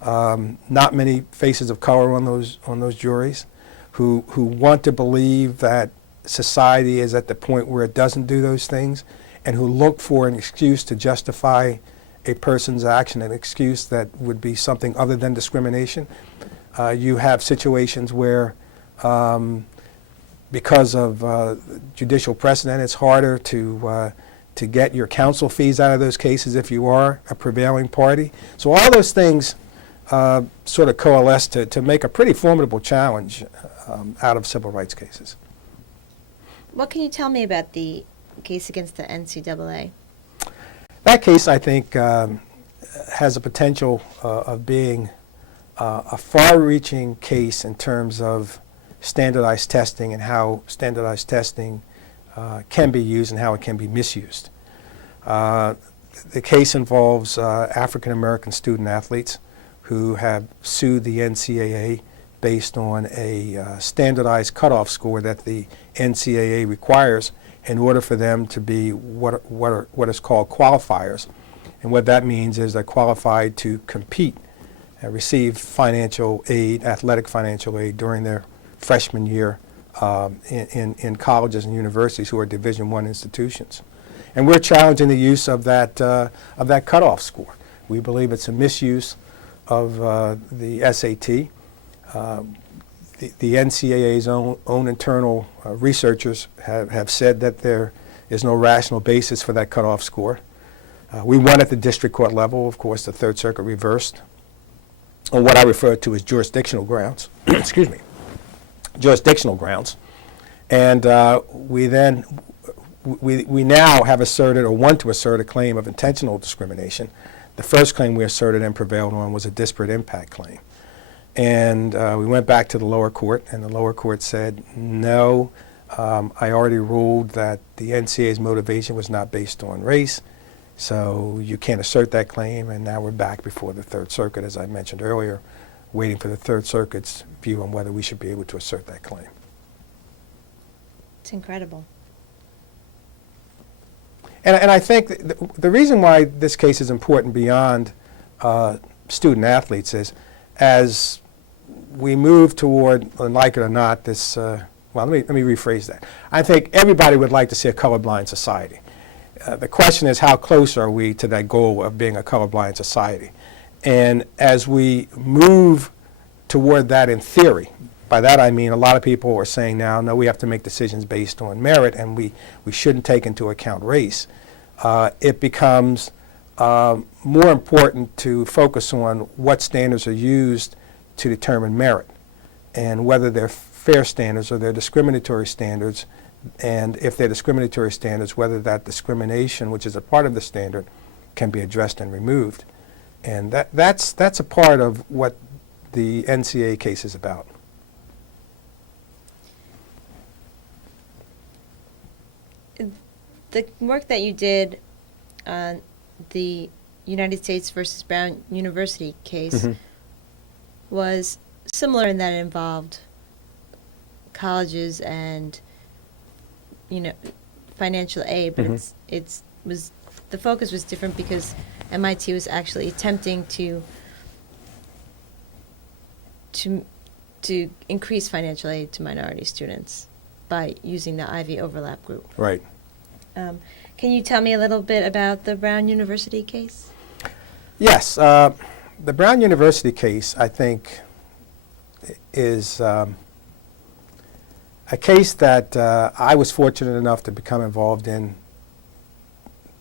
not many faces of color on those juries, who want to believe that society is at the point where it doesn't do those things, and who look for an excuse to justify a person's action, an excuse that would be something other than discrimination. You have situations where, because of judicial precedent, it's harder to get your counsel fees out of those cases if you are a prevailing party. So all those things sort of coalesce to make a pretty formidable challenge out of civil rights cases. What can you tell me about the case against the NCAA? That case, I think, has a potential of being a far-reaching case in terms of standardized testing and how standardized testing can be used and how it can be misused. The case involves African American student athletes who have sued the NCAA based on a standardized cutoff score that the NCAA requires in order for them to be what is called qualifiers. And what that means is they're qualified to compete and receive financial aid, athletic financial aid, during their freshman year in colleges and universities who are Division I institutions. And we're challenging the use of that cutoff score. We believe it's a misuse of the SAT. The NCAA's own internal researchers have said that there is no rational basis for that cutoff score. We won at the district court level. Of course, the Third Circuit reversed on what I refer to as jurisdictional grounds. Excuse me. Jurisdictional grounds. And we now have asserted, or want to assert, a claim of intentional discrimination. The first claim we asserted and prevailed on was a disparate impact claim. And we went back to the lower court, and the lower court said, no, I already ruled that the NCAA's motivation was not based on race, so you can't assert that claim. And now we're back before the Third Circuit, as I mentioned earlier, waiting for the Third Circuit's view on whether we should be able to assert that claim. It's incredible. And I think the reason why this case is important beyond student athletes is, as we move toward, like it or not, this, well, let me rephrase that. I think everybody would like to see a colorblind society. The question is, how close are we to that goal of being a colorblind society? And as we move toward that in theory, by that I mean a lot of people are saying now, no, we have to make decisions based on merit, and we shouldn't take into account race. It becomes more important to focus on what standards are used to determine merit, and whether they're fair standards or they're discriminatory standards, and if they're discriminatory standards, whether that discrimination, which is a part of the standard, can be addressed and removed. And that's a part of what the NCAA case is about. The work that you did on the United States versus Brown University case was similar in that it involved colleges and, financial aid, but the focus was different because MIT was actually attempting to increase financial aid to minority students by using the Ivy overlap group. Right. Can you tell me a little bit about the Brown University case? Yes. The Brown University case, I think, is a case that I was fortunate enough to become involved in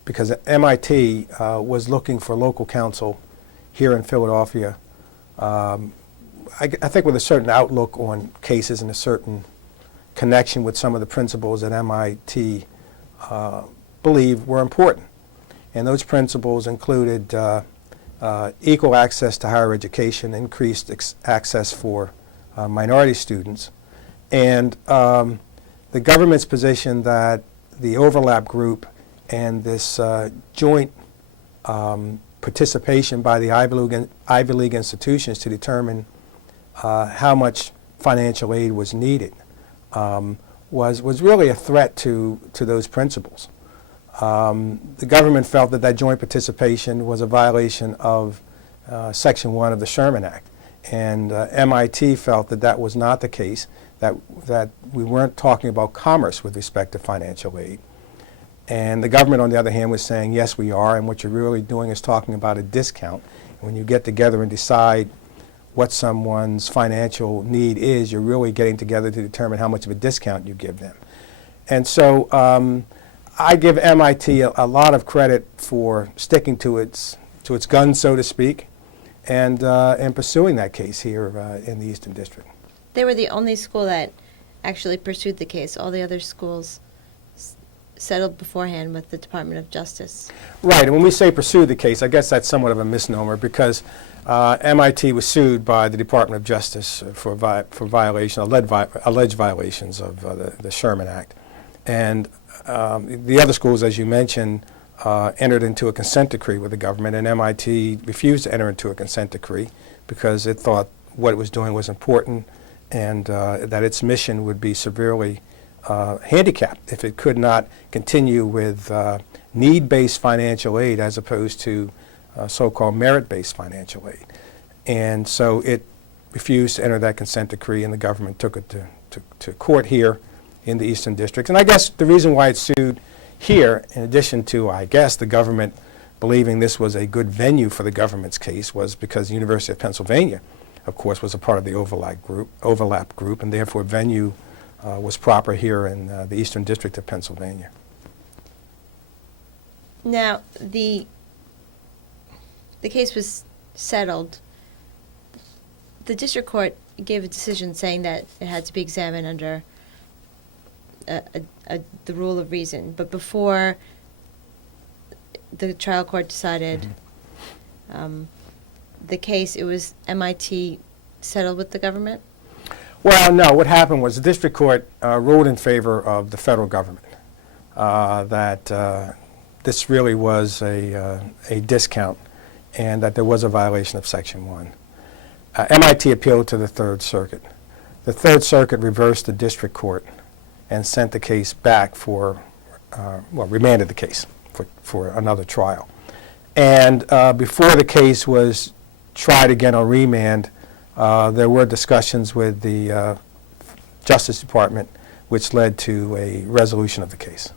because MIT was looking for local counsel here in Philadelphia, I think with a certain outlook on cases and a certain connection with some of the principles that MIT believe were important. And those principles included equal access to higher education, increased access for minority students, and the government's position that the overlap group and this joint participation by the Ivy League institutions to determine how much financial aid was needed was really a threat to those principles. The government felt that that joint participation was a violation of Section 1 of the Sherman Act. And MIT felt that that was not the case, that we weren't talking about commerce with respect to financial aid. And the government, on the other hand, was saying, yes, we are, and what you're really doing is talking about a discount. And when you get together and decide what someone's financial need is, you're really getting together to determine how much of a discount you give them. And so I give MIT a lot of credit for sticking to its guns, so to speak, and pursuing that case here in the Eastern District. They were the only school that actually pursued the case. All the other schools settled beforehand with the Department of Justice. Right, and when we say pursue the case, I guess that's somewhat of a misnomer because MIT was sued by the Department of Justice for violation, alleged violations of the Sherman Act. And the other schools, as you mentioned, entered into a consent decree with the government, and MIT refused to enter into a consent decree because it thought what it was doing was important and that its mission would be severely handicapped if it could not continue with need-based financial aid as opposed to so-called merit-based financial aid. And so it refused to enter that consent decree, and the government took it to court here in the Eastern District. And I guess the reason why it sued here, in addition to, I guess, the government believing this was a good venue for the government's case, was because the University of Pennsylvania, of course, was a part of the overlap group, and therefore venue was proper here in the Eastern District of Pennsylvania. Now, the case was settled. The district court gave a decision saying that it had to be examined under the rule of reason. But before the trial court decided the case, it was MIT settled with the government? Well, no. What happened was the district court ruled in favor of the federal government, that this really was a discount and that there was a violation of Section 1. MIT appealed to the Third Circuit. The Third Circuit reversed the district court and sent the case back remanded the case for another trial. And before the case was tried again on remand, there were discussions with the Justice Department, which led to a resolution of the case.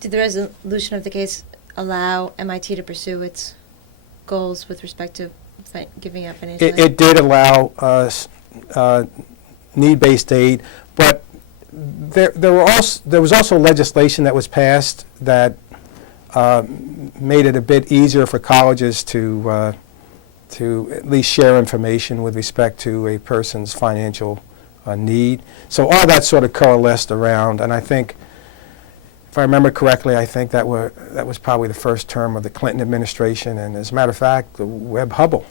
Did the resolution of the case allow MIT to pursue its goals with respect to giving out financial aid? It did allow need-based aid, but there was also legislation that was passed that made it a bit easier for colleges to at least share information with respect to a person's financial need. So all that sort of coalesced around, and I think, if I remember correctly, I think that was probably the first term of the Clinton administration, and as a matter of fact, Webb Hubbell,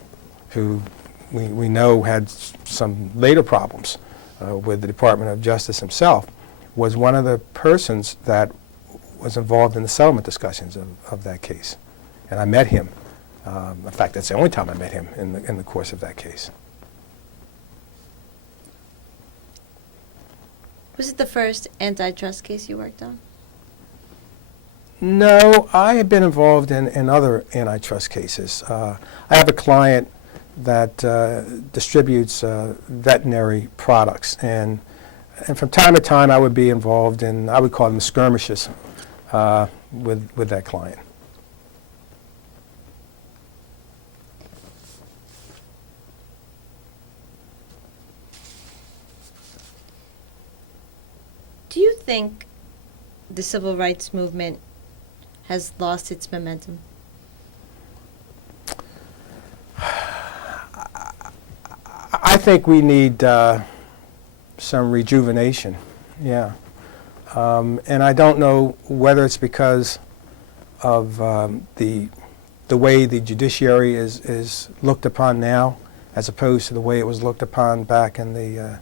who we know had some later problems with the Department of Justice himself, was one of the persons that was involved in the settlement discussions of that case. And I met him. In fact, that's the only time I met him in the course of that case. Was it the first antitrust case you worked on? No, I have been involved in other antitrust cases. I have a client that distributes veterinary products, and from time to time I would be involved in, I would call them skirmishes with that client. Do you think the civil rights movement has lost its momentum? I think we need some rejuvenation, yeah. And I don't know whether it's because of the way the judiciary is looked upon now as opposed to the way it was looked upon back in the,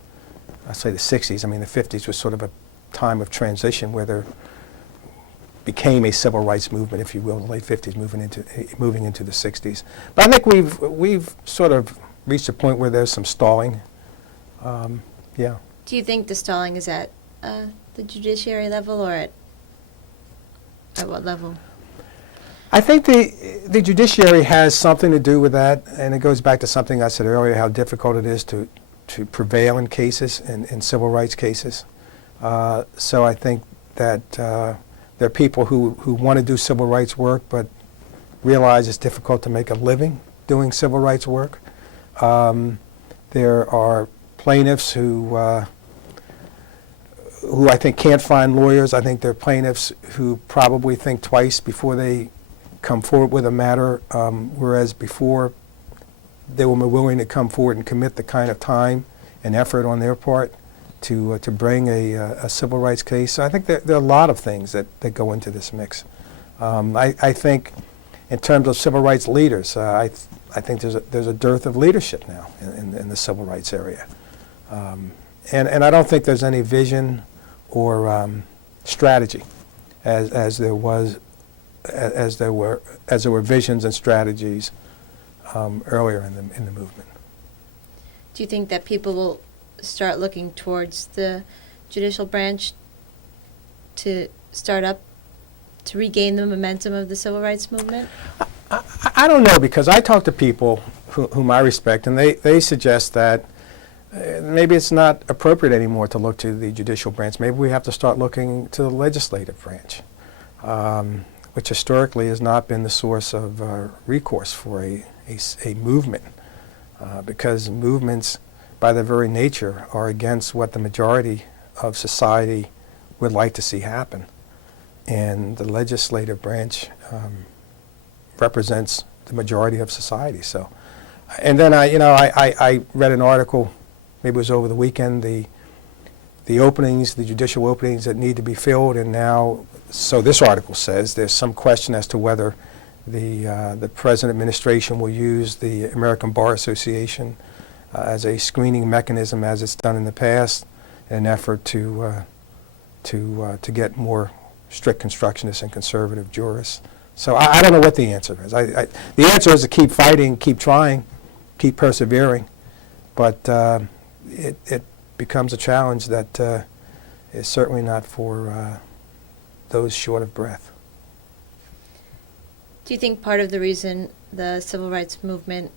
I say the 60s. I mean, the 50s was sort of a time of transition where there became a civil rights movement, if you will, in the late 50s, moving into the 60s. But I think we've sort of reached a point where there's some stalling. Yeah. Do you think the stalling is at the judiciary level or at what level? I think the judiciary has something to do with that, and it goes back to something I said earlier, how difficult it is to prevail in cases, in civil rights cases. So I think that there are people who want to do civil rights work but realize it's difficult to make a living doing civil rights work. There are plaintiffs who I think can't find lawyers. I think there are plaintiffs who probably think twice before they come forward with a matter, whereas before they were more willing to come forward and commit the kind of time and effort on their part to bring a civil rights case. So I think there are a lot of things that go into this mix. I think in terms of civil rights leaders, I think there's a dearth of leadership now in the civil rights area. And I don't think there's any vision or strategy as there were visions and strategies earlier in the movement. Do you think that people will start looking towards the judicial branch to regain the momentum of the civil rights movement? I don't know, because I talk to people whom I respect, and they suggest that maybe it's not appropriate anymore to look to the judicial branch. Maybe we have to start looking to the legislative branch, which historically has not been the source of recourse for a movement, because movements, by their very nature, are against what the majority of society would like to see happen. And the legislative branch represents the majority of society. So, and then I read an article, maybe it was over the weekend, the judicial openings that need to be filled, and now, so this article says there's some question as to whether the present administration will use the American Bar Association as a screening mechanism, as it's done in the past, in an effort to get more strict constructionists and conservative jurists. So I don't know what the answer is. The answer is to keep fighting, keep trying, keep persevering, but it becomes a challenge that is certainly not for those short of breath. Do you think part of the reason the civil rights movement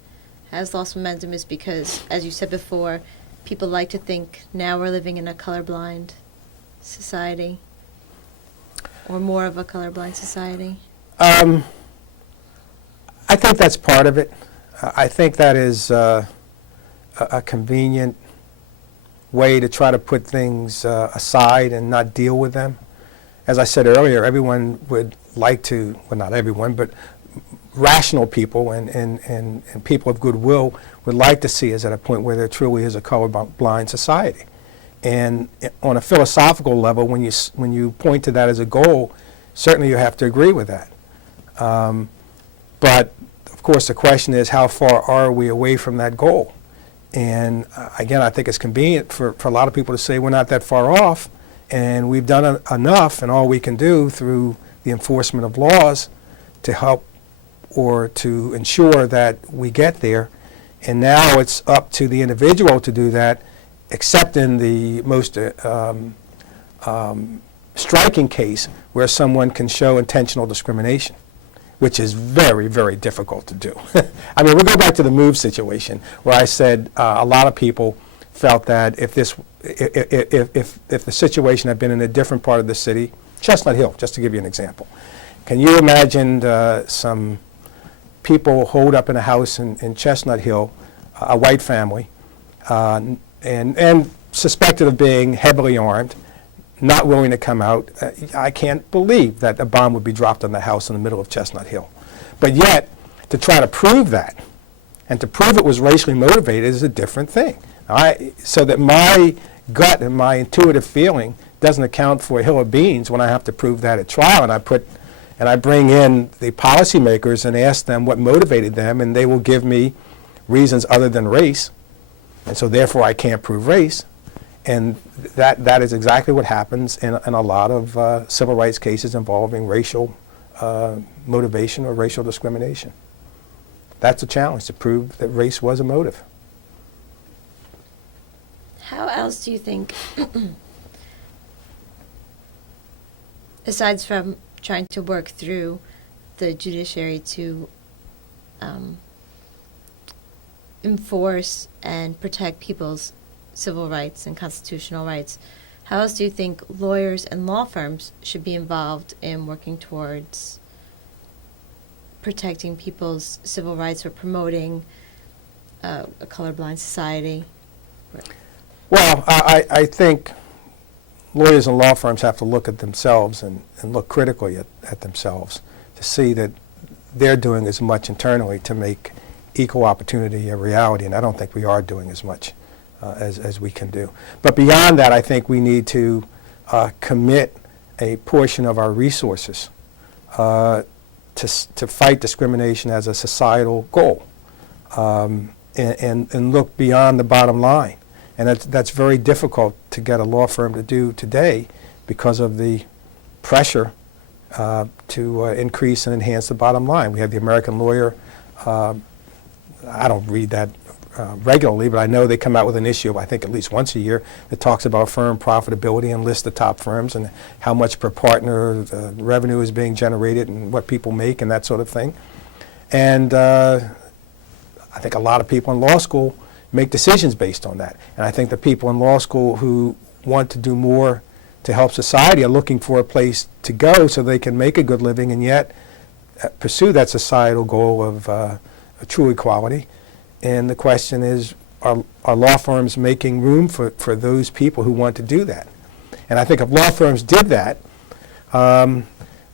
has lost momentum is because, as you said before, people like to think now we're living in a colorblind society, or more of a colorblind society? I think that's part of it. I think that is a convenient way to try to put things aside and not deal with them. As I said earlier, everyone would like to, well, not everyone, but rational people and people of goodwill would like to see us at a point where there truly is a colorblind society. And on a philosophical level, when you point to that as a goal, certainly you have to agree with that. But of course, the question is, how far are we away from that goal? And again, I think it's convenient for a lot of people to say we're not that far off, and we've done enough, and all we can do through the enforcement of laws to help or to ensure that we get there. And now it's up to the individual to do that, except in the most striking case where someone can show intentional discrimination, which is very, very difficult to do. I mean, we'll go back to the move situation where I said a lot of people felt that if the situation had been in a different part of the city, Chestnut Hill, just to give you an example. Can you imagine some people holed up in a house in Chestnut Hill, a white family, and suspected of being heavily armed, not willing to come out? I can't believe that a bomb would be dropped on the house in the middle of Chestnut Hill. But yet, to try to prove that, and to prove it was racially motivated, is a different thing. So that my gut and my intuitive feeling doesn't account for a hill of beans when I have to prove that at trial, and I bring in the policymakers and ask them what motivated them, and they will give me reasons other than race, and so therefore I can't prove race. And that is exactly what happens in a lot of civil rights cases involving racial motivation or racial discrimination. That's a challenge, to prove that race was a motive. How else do you think, aside from trying to work through the judiciary to enforce and protect people's civil rights and constitutional rights, how else do you think lawyers and law firms should be involved in working towards protecting people's civil rights or promoting a colorblind society? Well, I think lawyers and law firms have to look at themselves and look critically at themselves to see that they're doing as much internally to make equal opportunity a reality, and I don't think we are doing as much as we can do. But beyond that, I think we need to commit a portion of our resources to fight discrimination as a societal goal, and look beyond the bottom line. And that's very difficult to get a law firm to do today because of the pressure to increase and enhance the bottom line. We have the American Lawyer. I don't read that regularly, but I know they come out with an issue, I think at least once a year, that talks about firm profitability and lists the top firms and how much per partner revenue is being generated and what people make and that sort of thing. And I think a lot of people in law school make decisions based on that. And I think the people in law school who want to do more to help society are looking for a place to go so they can make a good living and yet pursue that societal goal of true equality. And the question is, are law firms making room for those people who want to do that? And I think if law firms did that,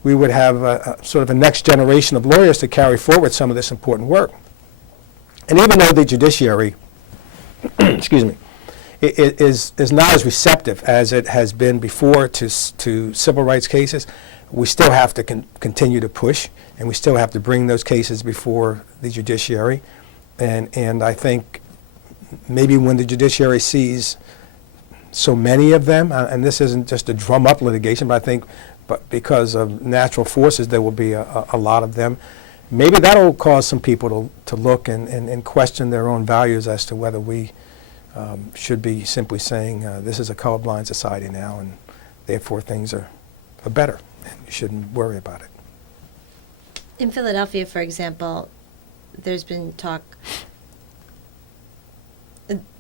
we would have a sort of a next generation of lawyers to carry forward some of this important work. And even though the judiciary excuse me, is not as receptive as it has been before to civil rights cases, we still have to continue to push, and we still have to bring those cases before the judiciary. And I think maybe when the judiciary sees so many of them, and this isn't just a drum up litigation, but I think because of natural forces there will be a lot of them. Maybe that'll cause some people to look and question their own values as to whether we should be simply saying this is a colorblind society now and therefore things are better and you shouldn't worry about it. In Philadelphia, for example, there's been talk,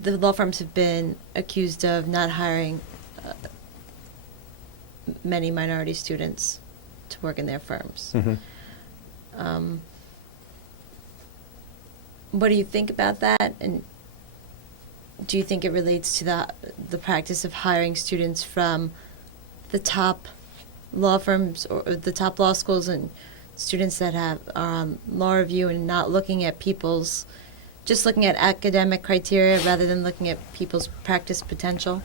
the law firms have been accused of not hiring many minority students to work in their firms. Mm-hmm. What do you think about that? And do you think it relates to the practice of hiring students from the top law firms or the top law schools and students that are on law review and not looking at just looking at academic criteria rather than looking at people's practice potential?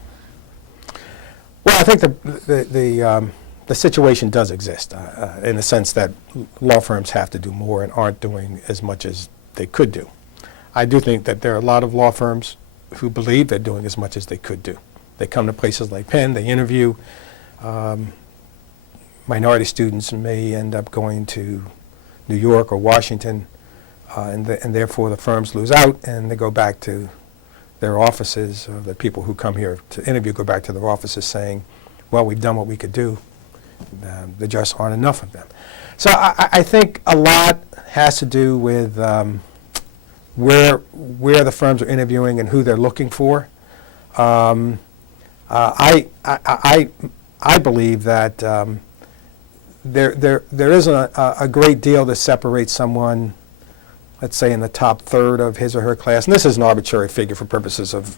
Well, I think the situation does exist in the sense that law firms have to do more and aren't doing as much as they could do. I do think that there are a lot of law firms who believe they're doing as much as they could do. They come to places like Penn, they interview. Minority students may end up going to New York or Washington, and therefore the firms lose out and they go back to their offices. The people who come here to interview go back to their offices saying, well, we've done what we could do. There just aren't enough of them. So I think a lot has to do with where the firms are interviewing and who they're looking for. I believe that there isn't a great deal that separates someone, let's say in the top third of his or her class, and this is an arbitrary figure for purposes of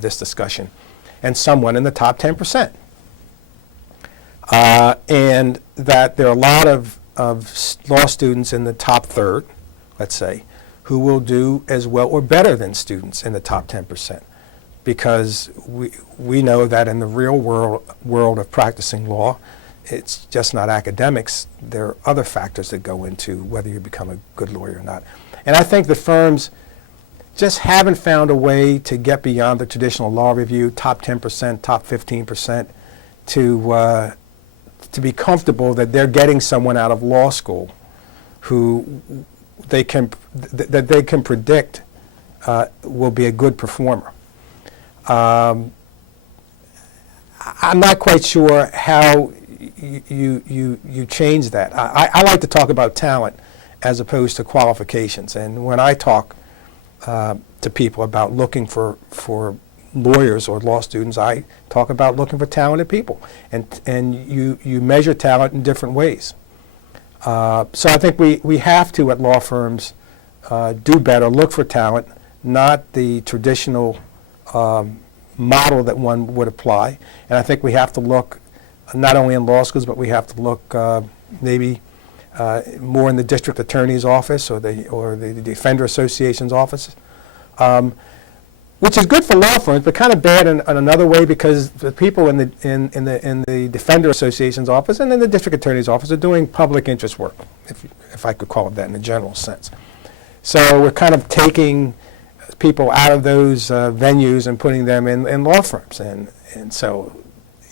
this discussion, and someone in the top 10%. And that there are a lot of law students in the top third, let's say, who will do as well or better than students in the top 10%. Because we know that in the real world of practicing law, it's just not academics. There are other factors that go into whether you become a good lawyer or not. And I think the firms just haven't found a way to get beyond the traditional law review, top 10%, top 15%, to be comfortable that they're getting someone out of law school who they can predict will be a good performer. I'm not quite sure how you change that. I like to talk about talent as opposed to qualifications. And when I talk to people about looking for lawyers or law students, I talk about looking for talented people. And you measure talent in different ways. So I think we have to, at law firms, do better, look for talent, not the traditional model that one would apply. And I think we have to look not only in law schools, but we have to look maybe more in the district attorney's office or the Defender Association's office, which is good for law firms, but kind of bad in another way, because the people in the Defender Association's office and in the district attorney's office are doing public interest work, if I could call it that in a general sense. So we're kind of taking people out of those venues and putting them in law firms, and so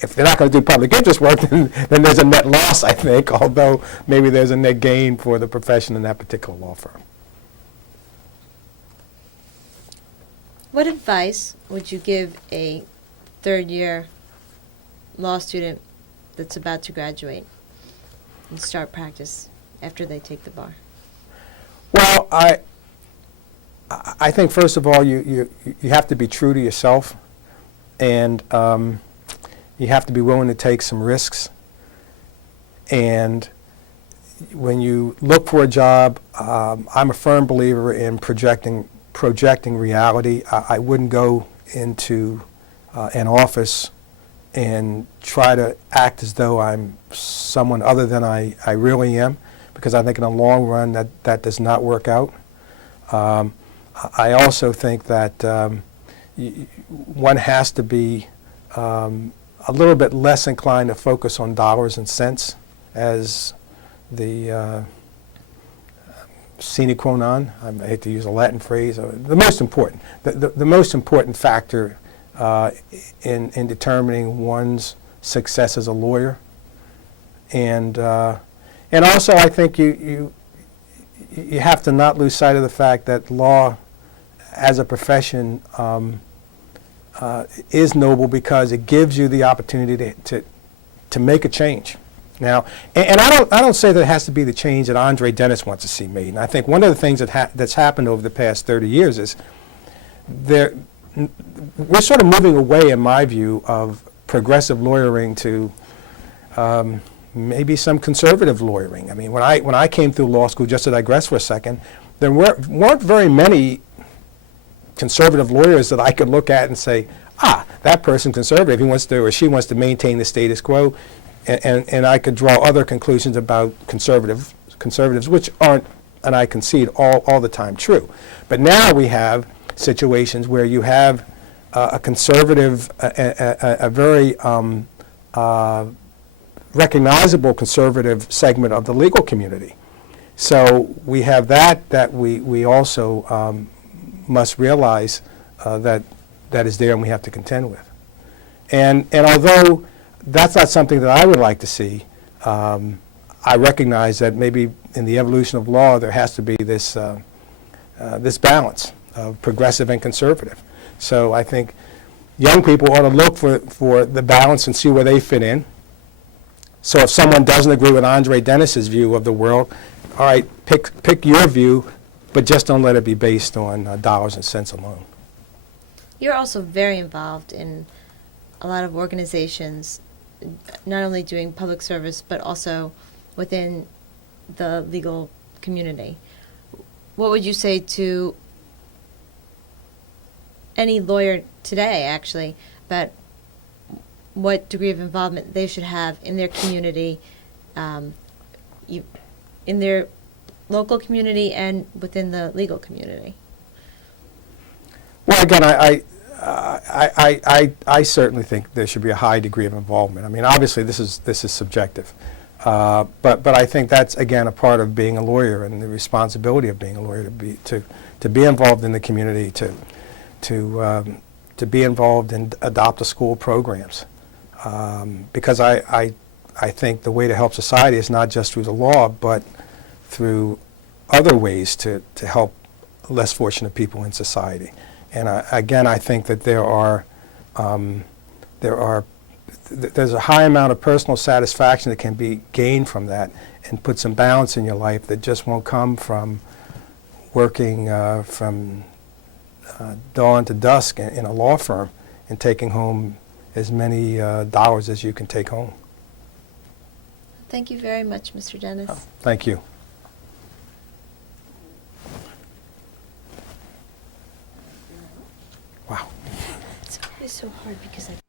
if they're not going to do public interest work, then there's a net loss, I think, although maybe there's a net gain for the profession in that particular law firm. What advice would you give a third-year law student that's about to graduate and start practice after they take the bar? Well, I think first of all you have to be true to yourself, and you have to be willing to take some risks. And when you look for a job, I'm a firm believer in projecting reality. I wouldn't go into an office and try to act as though I'm someone other than I really am, because I think in the long run that does not work out. I also think that one has to be a little bit less inclined to focus on dollars and cents as the sine qua non. I hate to use a Latin phrase. The most important factor in determining one's success as a lawyer, and also I think you have to not lose sight of the fact that law as a profession is noble because it gives you the opportunity to make a change. Now, and I don't say that it has to be the change that Andre Dennis wants to see made. And I think one of the things that's happened over the past 30 years is we're sort of moving away, in my view, of progressive lawyering to maybe some conservative lawyering. I mean, when I came through law school, just to digress for a second, there weren't very many conservative lawyers that I could look at and say, that person's conservative. He wants to, or she wants to maintain the status quo. And I could draw other conclusions about conservatives, which aren't, and I concede, all the time true. But now we have situations where you have a conservative, a very recognizable conservative segment of the legal community. So we have that we also must realize that is there and we have to contend with. And although that's not something that I would like to see, I recognize that maybe in the evolution of law there has to be this balance of progressive and conservative. So I think young people ought to look for the balance and see where they fit in. So if someone doesn't agree with Andre Dennis's view of the world, all right, pick your view, but just don't let it be based on dollars and cents alone. You're also very involved in a lot of organizations, not only doing public service, but also within the legal community. What would you say to any lawyer today, actually, about what degree of involvement they should have in their community, in their local community and within the legal community? Well, again, I certainly think there should be a high degree of involvement. I mean, obviously, this is subjective. But I think that's, again, a part of being a lawyer and the responsibility of being a lawyer, to be involved in the community, to be involved in adopt-a-school programs. Because I think the way to help society is not just through the law, but through other ways to help less fortunate people in society. And I think that there's a high amount of personal satisfaction that can be gained from that, and put some balance in your life that just won't come from working from dawn to dusk in a law firm and taking home as many dollars as you can take home. Thank you very much, Mr. Dennis. Thank you. Wow. It's always so hard because I